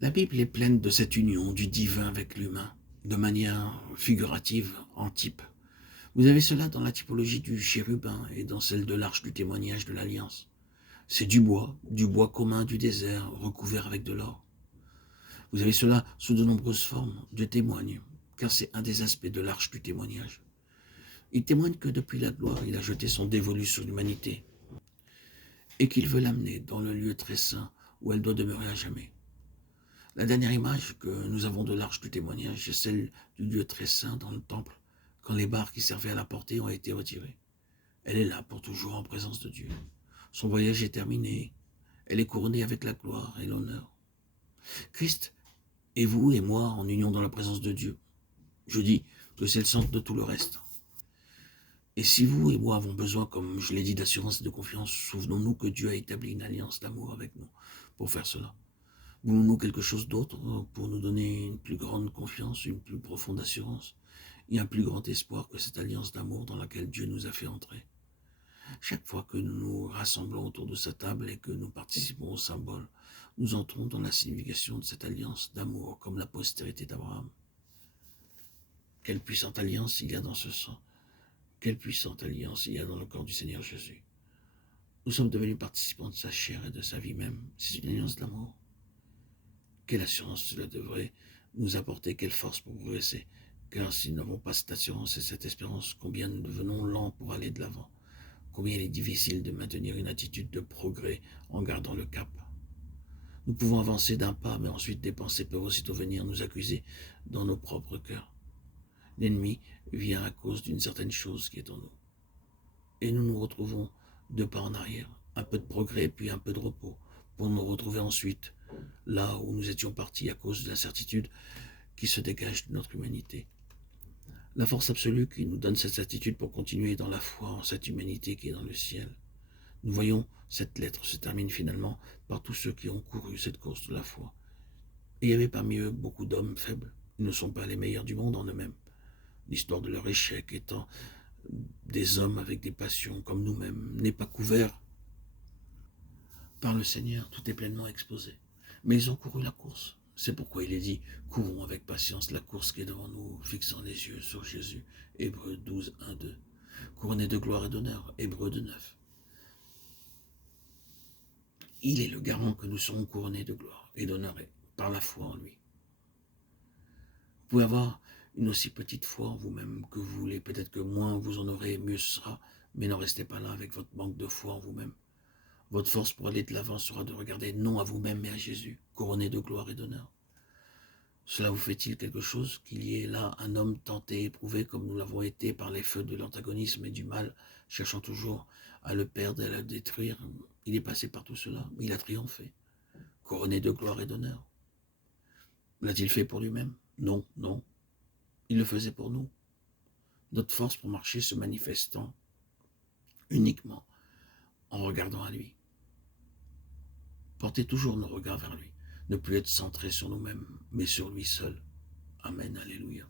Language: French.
La Bible est pleine de cette union du divin avec l'humain, de manière figurative, en type. Vous avez cela dans la typologie du chérubin et dans celle de l'arche du témoignage de l'Alliance. C'est du bois commun du désert, recouvert avec de l'or. Vous avez cela sous de nombreuses formes, Dieu témoigne, car c'est un des aspects de l'arche du témoignage. Il témoigne que depuis la gloire, il a jeté son dévolu sur l'humanité et qu'il veut l'amener dans le lieu très saint où elle doit demeurer à jamais. La dernière image que nous avons de l'arche du témoignage est celle du lieu très saint dans le temple, quand les barres qui servaient à la porter ont été retirées. Elle est là pour toujours en présence de Dieu. Son voyage est terminé. Elle est couronnée avec la gloire et l'honneur. Christ est vous et moi en union dans la présence de Dieu. Je dis que c'est le centre de tout le reste. Et si vous et moi avons besoin, comme je l'ai dit, d'assurance et de confiance, souvenons-nous que Dieu a établi une alliance d'amour avec nous pour faire cela. Voulons-nous quelque chose d'autre pour nous donner une plus grande confiance, une plus profonde assurance et un plus grand espoir que cette alliance d'amour dans laquelle Dieu nous a fait entrer? Chaque fois que nous nous rassemblons autour de sa table et que nous participons au symbole, nous entrons dans la signification de cette alliance d'amour comme la postérité d'Abraham. Quelle puissante alliance il y a dans ce sang! Quelle puissante alliance il y a dans le corps du Seigneur Jésus! Nous sommes devenus participants de sa chair et de sa vie même. C'est une alliance d'amour. Quelle assurance cela devrait nous apporter, quelle force pour progresser. Car si nous n'avons pas cette assurance et cette espérance, combien nous devenons lents pour aller de l'avant. Combien il est difficile de maintenir une attitude de progrès en gardant le cap. Nous pouvons avancer d'un pas, mais ensuite des pensées peuvent aussitôt venir nous accuser dans nos propres cœurs. L'ennemi vient à cause d'une certaine chose qui est en nous. Et nous nous retrouvons deux pas en arrière, un peu de progrès puis un peu de repos, pour nous retrouver ensuite là où nous étions partis à cause de l'incertitude qui se dégage de notre humanité. La force absolue qui nous donne cette certitude pour continuer dans la foi en cette humanité qui est dans le ciel. Nous voyons cette lettre se termine finalement par tous ceux qui ont couru cette course de la foi. Et il y avait parmi eux beaucoup d'hommes faibles. Ils ne sont pas les meilleurs du monde en eux-mêmes. L'histoire de leur échec étant des hommes avec des passions comme nous-mêmes n'est pas couvert par le Seigneur, tout est pleinement exposé. Mais ils ont couru la course. C'est pourquoi il est dit, courons avec patience la course qui est devant nous, fixant les yeux sur Jésus. Hébreux 12, 1, 2. Couronné de gloire et d'honneur, Hébreux 2, 9. Il est le garant que nous serons couronnés de gloire et d'honneur par la foi en lui. Vous pouvez avoir une aussi petite foi en vous-même que vous voulez. Peut-être que moins vous en aurez, mieux ce sera. Mais n'en restez pas là avec votre manque de foi en vous-même. Votre force pour aller de l'avant sera de regarder non à vous-même mais à Jésus, couronné de gloire et d'honneur. Cela vous fait-il quelque chose qu'il y ait là un homme tenté, éprouvé comme nous l'avons été par les feux de l'antagonisme et du mal, cherchant toujours à le perdre et à le détruire? Il est passé par tout cela, mais il a triomphé, couronné de gloire et d'honneur. L'a-t-il fait pour lui-même? Non, non. Il le faisait pour nous. Notre force pour marcher se manifestant uniquement en regardant à lui. Portez toujours nos regards vers lui. Ne plus être centrés sur nous-mêmes, mais sur lui seul. Amen, alléluia.